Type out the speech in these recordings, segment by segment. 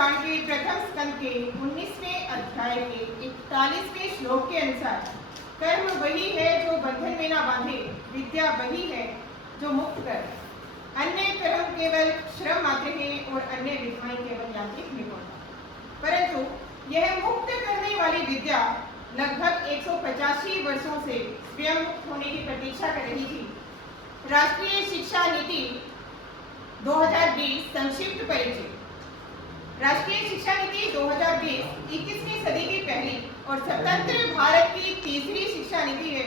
पुराण के प्रथम स्कंद के 19वें अध्याय के 41वें श्लोक के अनुसार कर्म वही है जो बंधन में ना बांधे, विद्या वही है जो मुक्त कर। अन्य कर्म केवल श्रम मात्र है और अन्य विद्याएं केवल यांत्रिक निपुण। परंतु यह मुक्त करने वाली विद्या लगभग 185 वर्षों से स्वयं मुक्त होने की प्रतीक्षा कर रही थी। राष्ट्रीय शिक्षा नीति 2020 संक्षिप्त परिचय। राष्ट्रीय शिक्षा नीति 2020 21वीं सदी की पहली और स्वतंत्र भारत की तीसरी शिक्षा नीति है।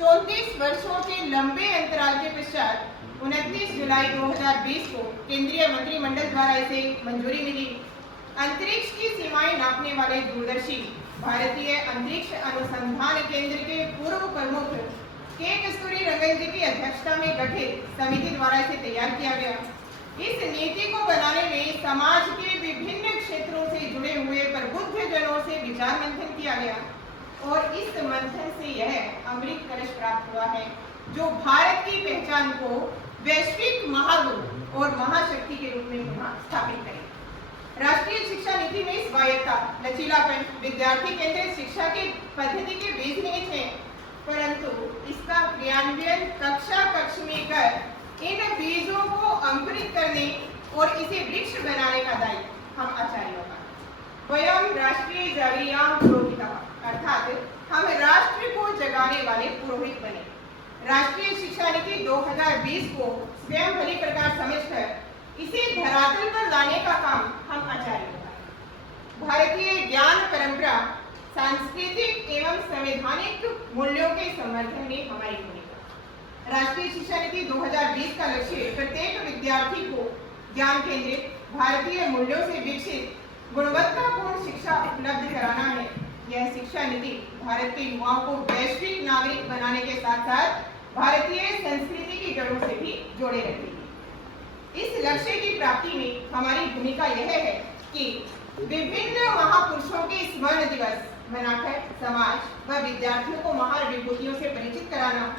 34 वर्षों के लंबे अंतराल के पश्चात 29 जुलाई 2020 को केंद्रीय मंत्रिमंडल द्वारा इसे मंजूरी मिली। अंतरिक्ष की सीमाएं नापने वाले दूरदर्शी भारतीय अंतरिक्ष अनुसंधान केंद्र के पूर्व प्रमुख के कस्तूरी रंगन जी की अध्यक्षता में गठित समिति द्वारा इसे तैयार किया गया। इस नीति को बनाने में समाज के विभिन्न क्षेत्रों से जुड़े हुए प्रबुद्ध जनों से विचार मंथन किया गया और इस मंथन से यह अमृत कलश प्राप्त हुआ है जो भारत की पहचान को वैश्विक महागुरु और महाशक्ति के रूप में पुनः स्थापित करे। राष्ट्रीय शिक्षा नीति में स्वायत्तता, लचीलापन, विद्यार्थी केंद्रित शिक्षा की पद्धति के बीज निहित है, परंतु इसका क्रियान्वयन कक्षा कक्ष में कर इन बीजों को अंकुरित करने और इसे वृक्ष बनाने का दायित्व हम आचार्यों का। वयम राष्ट्रीय जागरियाम पुरोहिता, अर्थात हम राष्ट्र को जगाने वाले पुरोहित बने। राष्ट्रीय शिक्षा नीति 2020 को स्वयं भली प्रकार समझकर इसे धरातल पर लाने का काम हम आचार्यों का। भारतीय ज्ञान परंपरा, सांस्कृतिक एवं संवैधानिक मूल्यों के समर्थन में हमारी भूमिका। राष्ट्रीय शिक्षा नीति 2020 का लक्ष्य प्रत्येक विद्यार्थी को ज्ञान केंद्रित भारतीय मूल्यों से विकसित गुणवत्तापूर्ण शिक्षा उपलब्ध कराना है। यह शिक्षा नीति भारत के युवाओं को वैश्विक नागरिक बनाने के साथ साथ भारतीय संस्कृति की जड़ों से भी जोड़े रखेगी। इस लक्ष्य की प्राप्ति में हमारी भूमिका यह है कि विभिन्न महापुरुषों के स्मरण दिवस मनाकर समाज व विद्यार्थियों को महान विभूतियों से परिचित कराना,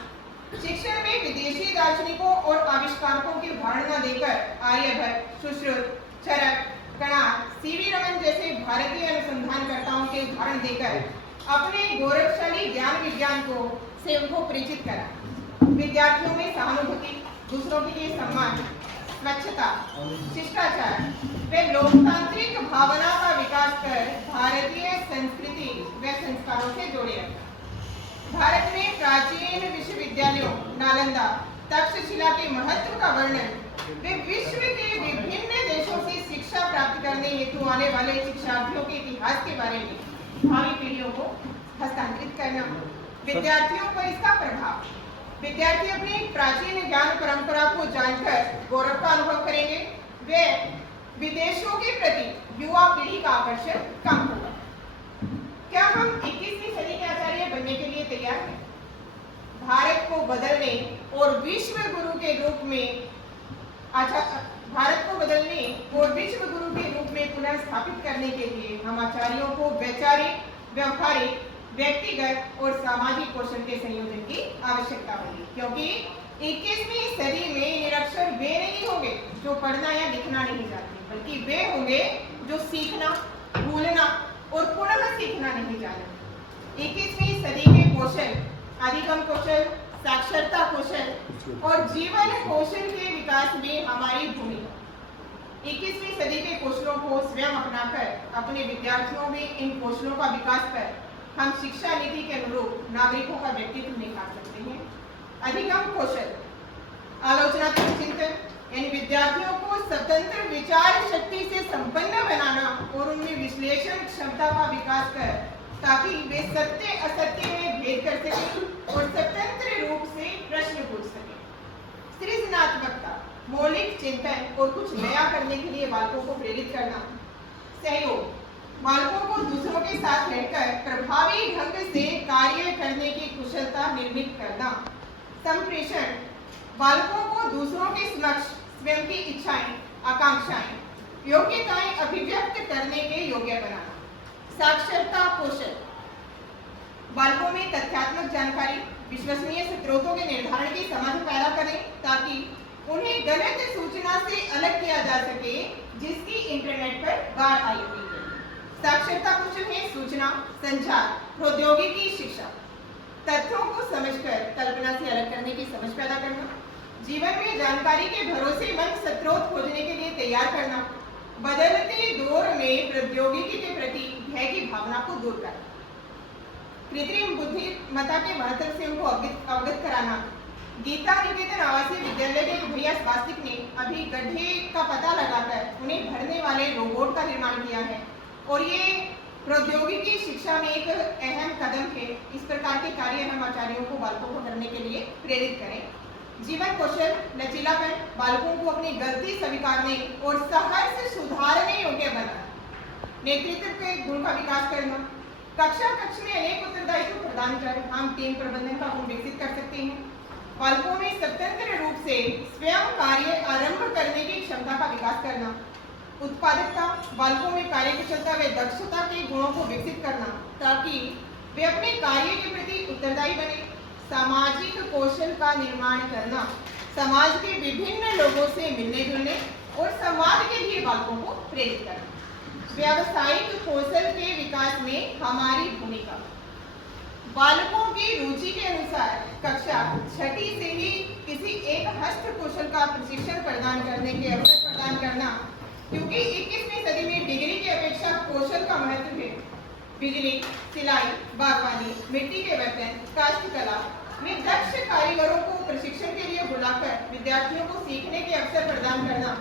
शिक्षण में विदेशी दार्शनिकों और आविष्कारकों की उदाहरण देकर आर्यभट्ट, सुश्रुत, चरक, कणाद, सीवी रमन जैसे भारतीय अनुसंधानकर्ताओं के उदाहरण देकर अपने गौरवशाली ज्ञान विज्ञान को सेवकों परिचित करा। विद्यार्थियों में सहानुभूति, दूसरों के लिए सम्मान, स्वच्छता, शिष्टाचार व लोकतांत्रिक भावना का विकास कर भारतीय संस्कृति व संस्कारों से जोड़े रखा। भारत में प्राचीन विश्वविद्यालयों नालंदा, तक्षशिला के महत्व का वर्णन वे विश्व के विभिन्न देशों से शिक्षा प्राप्त करने हेतु आने वाले शिक्षार्थियों के इतिहास के बारे में भावी पीढ़ियों को हस्तांतरित करना। विद्यार्थियों पर इसका प्रभाव, विद्यार्थी अपनी प्राचीन ज्ञान परंपरा को जानकर गौरव का अनुभव करेंगे। वे विदेशों के प्रति युवा पीढ़ी का आकर्षण कम होगा। क्या हम 21वीं सदी के आचार्य बनने के लिए तैयार हैं? भारत को बदलने और विश्व गुरु के रूप में पुनः स्थापित करने के लिए हम आचार्यों को वैचारिक, व्यवहारिक, व्यक्तिगत और सामाजिक कौशल के संयोजन की आवश्यकता होगी, क्योंकि 21वीं सदी में निरक्षर वे नहीं होंगे जो पढ़ना या लिखना नहीं जानते, बल्कि वे होंगे जो सीखना, भूलना और पुनः सीखना नहीं जानते। 21वीं सदी के कौशल, अधिगम कौशल, साक्षरता कौशल और जीवन कौशल के विकास में हमारी भूमिका। 21वीं सदी के कौशलों को स्वयं अपनाकर अपने विद्यार्थियों में इन कौशलों का विकास कर हम शिक्षा नीति के अनुरूप नागरिकों का व्यक्तित्व निखार सकते हैं। अधिगम कौशल, आलोचनात्मक चिंतन, यानी विद्यार्थियों को स्वतंत्र विचार शक्ति से संपन्न बनाना और उनमें विश्लेषण क्षमता का विकास कर ताकि वे सत्य असत्य में भेद कर सकें और स्वतंत्र रूप से प्रश्न पूछ सकें। सृजनात्मकता, मौलिक चिंतन और कुछ नया करने के लिए बालकों को प्रेरित करना। सहयोग, बालकों को दूसरों के साथ रहकर प्रभावी ढंग से कार्य करने की कुशलता निर्मित करना। संप्रेषण, बालकों को दूसरों के समक्ष स्वयं की इच्छाएं, आकांक्षाएं, योग्यताएं अभिव्यक्त करने के योग्य बनाना। साक्षरता कौशल, बालकों में तथ्यात्मक जानकारी, विश्वसनीय स्रोतों के निर्धारण की समझ पैदा करें ताकि उन्हें गलत सूचना से अलग किया जा सके जिसकी इंटरनेट पर बाढ़ आई हुई है। साक्षरता कौशल है सूचना, संचार, प्रौद्योगिकी, शिक्षा। तथ्यों को समझकर कल्पना से अलग करने की समझ पैदा करना, जीवन में जानकारी के भरोसेमंद स्रोत खोजने के लिए तैयार करना, बदलते दौर में प्रौद्योगिकी के प्रति भय की भावना को दूर करना, कृत्रिम बुद्धिमत्ता के महत्व से उनको अवगत कराना। गीता निकेतन आवासीय विद्यालय के भैया स्वास्तिक ने अभी गड्ढे का पता लगाकर उन्हें भरने वाले रोबोट का निर्माण किया है और ये प्रौद्योगिकी शिक्षा में एक अहम कदम है। इस प्रकार के कार्य हम आचार्यों को बालकों को करने के लिए प्रेरित करें। जीवन कौशल, लचीलापन, बालकों को अपनी गलती स्वीकारने और सहर्ष सुधारने योग्य बनाना, नेतृत्व के गुण का विकास करना, कक्ष में अनेक उत्तरदायित्व प्रदान कर हम टीम प्रबंधन का गुण विकसित कर सकते हैं। बालकों में स्वतंत्र रूप से स्वयं कार्य आरंभ करने की क्षमता का विकास करना, उत्पादकता, बालकों में कार्यकुशलता व दक्षता के गुणों को विकसित करना ताकि वे अपने कार्य के प्रति उत्तरदायी बने। सामाजिक कौशल का निर्माण करना, समाज के विभिन्न लोगों से मिलने जुलने और संवाद के लिए बालकों को प्रेरित करना। व्यावसायिक कौशल के विकास में हमारी भूमिका, बालकों की रुचि के अनुसार कक्षा 6ठी से ही किसी एक हस्त कौशल का प्रशिक्षण प्रदान करने के अवसर प्रदान करना, क्योंकि 21वीं सदी में डिग्री की अपेक्षा कौशल का महत्व है। बिजली, सिलाई, बागवानी, मिट्टी के बर्तन, काष्ठकला में दक्ष कारीगरों को प्रशिक्षण के लिए बुलाकर विद्यार्थियों को सीखने के अवसर प्रदान करना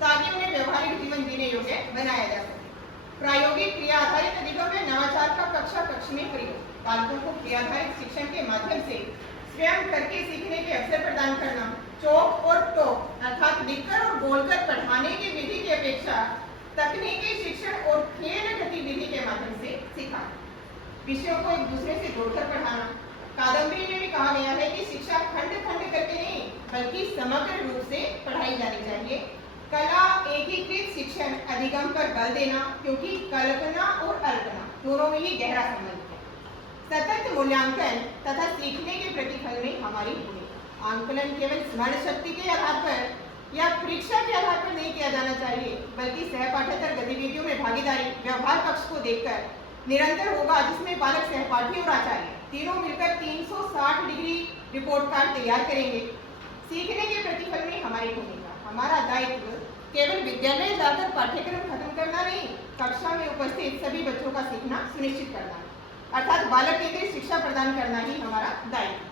ताकि उन्हें व्यवहारिक जीवन जीने योग्य बनाया जा सके। प्रायोगिक क्रिया आधारित अधिगम में नवाचार का कक्षा में प्रयोग, बालकों को क्रियाधारित शिक्षण के माध्यम से स्वयं करके सीखने के अवसर प्रदान करना। चौक और टोक अर्थात लिखकर और बोलकर पढ़ाने की विधि की अपेक्षा तकनीकी शिक्षण और खेल गतिविधि के माध्यम से सिखाना, विषयों को एक दूसरे से जोड़कर पढ़ाना। कादम्बरी में भी कहा गया है कि शिक्षा खंड खंड करके नहीं बल्कि समग्र रूप से पढ़ाई जानी चाहिए। कला एकीकृत शिक्षण अधिगम पर बल देना, क्योंकि कल्पना और अल्पना दोनों में ही गहरा संबंध है। सतत मूल्यांकन तथा सीखने के प्रतिफल में हमारी भूमिका, आंकलन केवल स्मरण शक्ति के आधार पर या परीक्षा के आधार पर नहीं किया जाना चाहिए, बल्कि सहपाठ्येतर गतिविधियों में भागीदारी व्यवहार पक्ष को देखकर निरंतर होगा, जिसमें बालक, सहपाठी और आचार्य तीनों मिलकर 360 डिग्री रिपोर्ट कार्ड तैयार करेंगे। सीखने के प्रतिफल में हमारी भूमिका, हमारा दायित्व केवल विद्यालय जाकर पाठ्यक्रम खत्म करना नहीं, कक्षा में उपस्थित सभी बच्चों का सीखना सुनिश्चित करना, अर्थात बालक केंद्रित शिक्षा प्रदान करना ही हमारा दायित्व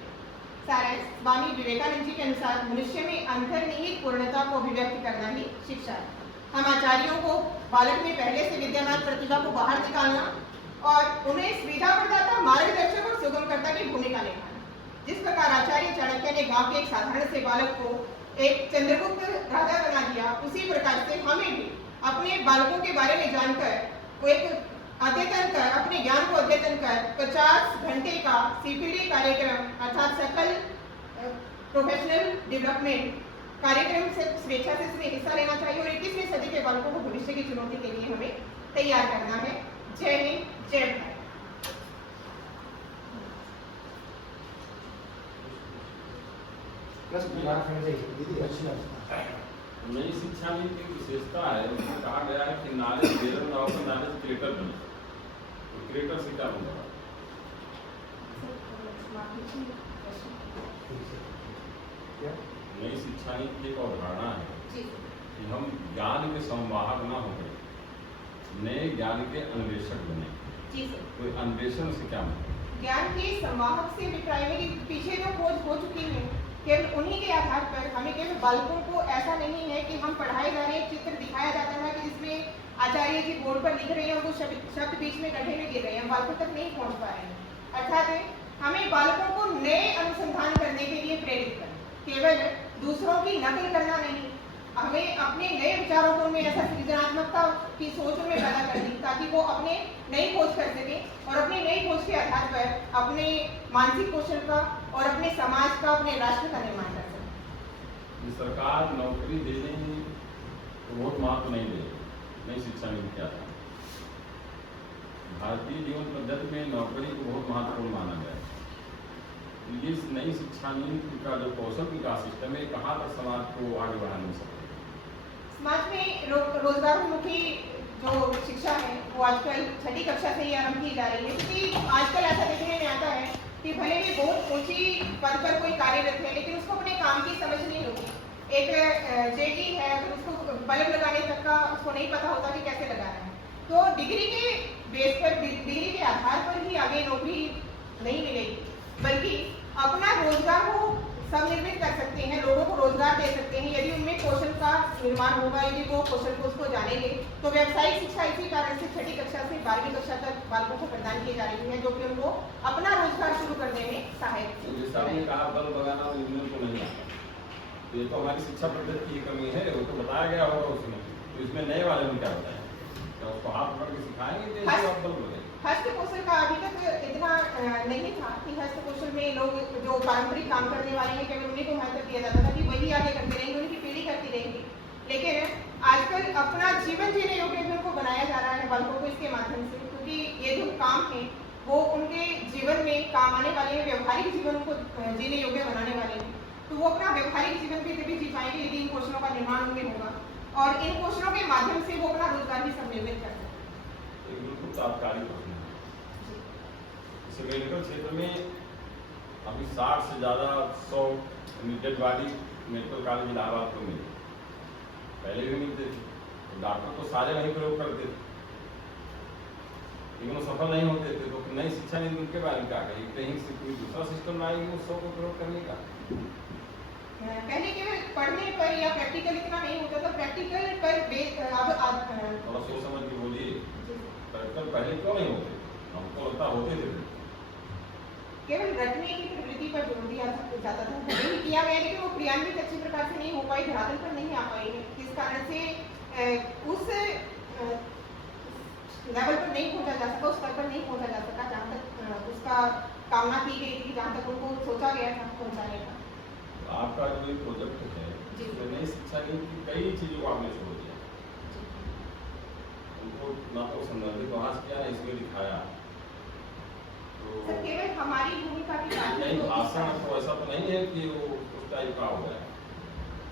है। स्वामी विवेकानंद जी के अनुसार मनुष्य में अंतर्निहित पूर्णता को अभिव्यक्त करना ही शिक्षा है। हम आचार्यों को बालक में पहले से विद्यमान प्रतिभा को बाहर निकालना और उन्हें सुविधा प्रदाता, मार्गदर्शक और सुगमकर्ता की भूमिका निभाना। जिस प्रकार आचार्य चाणक्य ने गांव के एक साधारण से बालक को एक चंद्रगुप्त राजा बना दिया, उसी प्रकार से हमें भी अपने बालकों के बारे में जानकर वो एक अद्यतन कर, अपने ज्ञान को अद्यतन कर 50 घंटे का CPD कार्यक्रम अर्थात सकल प्रोफेशनल डेवलपमेंट कार्यक्रम से स्वेच्छा से इसमें हिस्सा लेना चाहिए और 21वीं सदी के बालकों को भविष्य की चुनौती के लिए हमें तैयार करना है। जय हिंद, जय भारत। नई शिक्षा नीति की विशेषता है, उसमें कहा गया है कि नॉलेज गेदर ना हो तो नॉलेज क्रिएटर बने, तो क्रिएटर से क्या होगा? नई शिक्षा नीति की एक अवधारणा है कि हम ज्ञान के संवाहक ना हो गए, नए ज्ञान के अन्वेषक बने। कोई अन्वेषण से क्या मतलब? ज्ञान के संवाहक से भी प्राइमरी पीछे जो खोज हो चुकी है, केवल उन्हीं के आधार पर हमें केवल बालकों को ऐसा नहीं है कि हम पढ़ाए जा रहे हैं, चित्र दिखाया जाता है कि जिसमें आचार्य जी बोर्ड पर लिख रहे हैं और वो शब्द बीच में गड्ढे में गिर रहे हैं, बालकों तक नहीं पहुंच पा रहे हैं। अर्थात हमें बालकों को नए अनुसंधान करने के लिए प्रेरित करना, केवल दूसरों की नकल करना नहीं, हमें अपने नए विचारों को उनमें ऐसा सृजनात्मकता की सोच में पैदा करनी ताकि वो अपने नई खोज कर सके और अपनी नई खोज के आधार पर अपने मानसिक कौशल का और अपने समाज का, अपने राष्ट्र का निर्माण कर सके। सरकार नौकरी देने को बहुत महत्व नहीं दे, नई शिक्षा नीति क्या था? भारतीय जीवन पद्धति में नौकरी को बहुत महत्वपूर्ण माना गया है। इस नई शिक्षा नीति का जो कौशल विकास सिस्टम है, कहाँ तक समाज को आगे बढ़ा नहीं सकते? समाज में रोजगारोन्मुखी जो शिक्षा है वो आजकल छठी कक्षा से ही आरंभ की जा रही है, क्योंकि आजकल ऐसा देखने में आता है कि भले ही बहुत ऊंची पद पर कोई कार्यरत है लेकिन उसको अपने काम की समझ नहीं होती। एक जेई है, अगर उसको बल्ब लगाने तक का उसको नहीं पता होता कि कैसे लगाना है, तो डिग्री के बेस पर, डिग्री के आधार पर ही आगे नौकरी नहीं मिलेगी, बल्कि अपना रोजगार वो सब निर्मित कर सकते हैं, लोगों को रोजगार दे सकते हैं यदि उनमें कौशल का निर्माण होगा, यदि वो कौशल को उसको जानेंगे। तो व्यावसायिक शिक्षा इसी कारण से छठी कक्षा से 12वीं कक्षा तक बालकों को प्रदान की जा रही है, जो कि उनको अपना रोजगार शुरू करने में सहायक जैसे आपने कहा बल्ब लगाना इंजीनियर को नहीं आता, तो ये तो हमारी शिक्षा पद्धति की कमी है, वो तो बताया गया होगा उसमें। तो इसमें नए वाले में क्या बताया, क्या उसको हाथ पकड़ के सिखाएंगे कि ऐसे आप बल्ब लगाएं? हस्त कौशल का अभी तक इतना नहीं था कि हस्त कौशल में लोग जो पारंपरिक काम करने वाले हैं केवल उन्हीं को महत्व दिया जाता था कि वही आगे करते रहेंगे, उनकी पीढ़ी करती रहेगी। लेकिन आजकल अपना जीवन जीने योग्य उनको बनाया जा रहा है बालकों को इसके माध्यम से, क्योंकि ये जो काम है वो उनके जीवन में काम आने वाले हैं, व्यवहारिक जीवन को जीने योग्य बनाने वाले हैं। तो वो अपना व्यवहारिक जीवन भी तभी जी पाएंगे यदि इन कौशलों का निर्माण उनमें होगा, और इन कौशलों के माध्यम से वो अपना रोजगार भी सब निर्मित कर सकते हैं। बिल्कुल तात्कालिक प्रश्न है। मेडिकल क्षेत्र में अभी 60 से ज़्यादा 100 dead body medical college Allahabad को मिली, पहले भी मिलते थे, तो डॉक्टर तो सारे वहीं प्रयोग करते थे, लेकिन वो सफल नहीं होते थे। तो नई शिक्षा नीति उनके बारे में क्या कही, कहीं से कोई दूसरा सिस्टम आएगी उस 100 को प्रयोग करने का? पहले केवल पढ़ने पर या प्रैक्टिकल इतना नहीं होता था, प्रैक्टिकल पर थोड़ा सोच समझ के बोलिए, प्रैक्टिकल पहले क्यों नहीं होते? हमको लगता होते थे। केवल रटने की प्रवृत्ति पर जोर दिया जाता था, भले ही किया गया लेकिन वो क्रियान्वित अच्छी प्रकार से नहीं हो पाई, धरातल पर नहीं आ पाई है, जिस कारण से उस लेवल पर नहीं पहुंचा जा सका, उस स्तर पर नहीं पहुंचा जा सका जहाँ तक उसका कामना की गई थी, जहाँ तक उनको सोचा गया था पहुंचाने का। आपका जो प्रोजेक्ट है उसमें नई शिक्षा नीति की कई चीजों को आपने छोड़ दिया, उनको ना तो संदर्भित वहां से किया, इसमें दिखाया। तो केवल हमारी भूमिका की बात नहीं, भाषण तो ऐसा तो नहीं है कि वो उस टाइप का हो गया,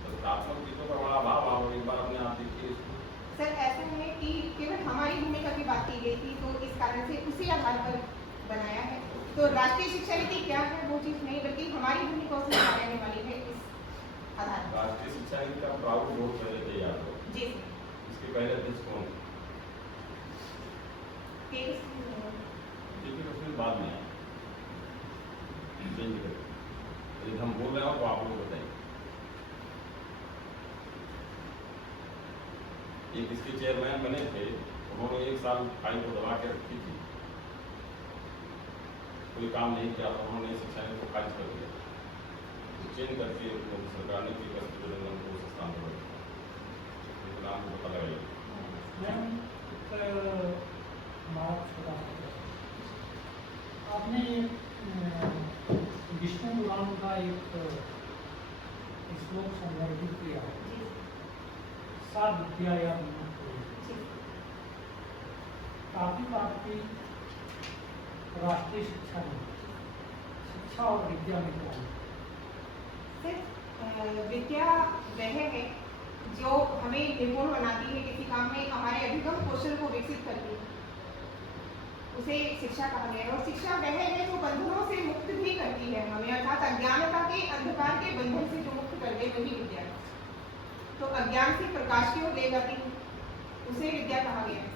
रचनात्मक चीजों का बड़ा अभाव आप एक बार अपने आप देखिए। सर ऐसा है कि केवल हमारी भूमिका की बात की गई थी, तो इस कारण से उसी आधार पर बनाया है। तो राष्ट्रीय शिक्षा नीति क्या है वो चीज नहीं, बल्कि हमारी भूमिका उसमें रहने वाली है इस आधार पर। राष्ट्रीय शिक्षा नीति का प्रारूप बहुत पहले तैयार हो जी इसके पहले अध्यक्ष कौन थे? उसमें बाद में चेंज करें, यदि हम बोल रहे हो तो आप लोग बताइए। एक इसके चेयरमैन बने थे, उन्होंने 1 साल फाइल को दबा के रखी थी, कोई काम नहीं किया, तो उन्होंने शिक्षा नीति को खारिज कर दिया, चेंज करके मोदी सरकार ने की हॉस्पिटल को स्थान पर रखा, नाम को पता लगाइए। आपने विष्णु पुराण का एक श्लोक संदर्भित किया, सा विद्या या आपकी राष्ट्रीय शिक्षा में शिक्षा और विद्या में क्या है? विद्या वह है जो हमें निपुण बनाती है किसी काम में, हमारे अधिगम कौशल को विकसित करती है, उसे शिक्षा कहा गया है। और शिक्षा वह है जो बंधनों से मुक्त भी करती है हमें, अर्थात अज्ञानता के अंधकार के बंधन से जो मुक्त कर दे वही विद्या है। तो अज्ञान से प्रकाश की ओर ले जाती है, उसे विद्या कहा गया है।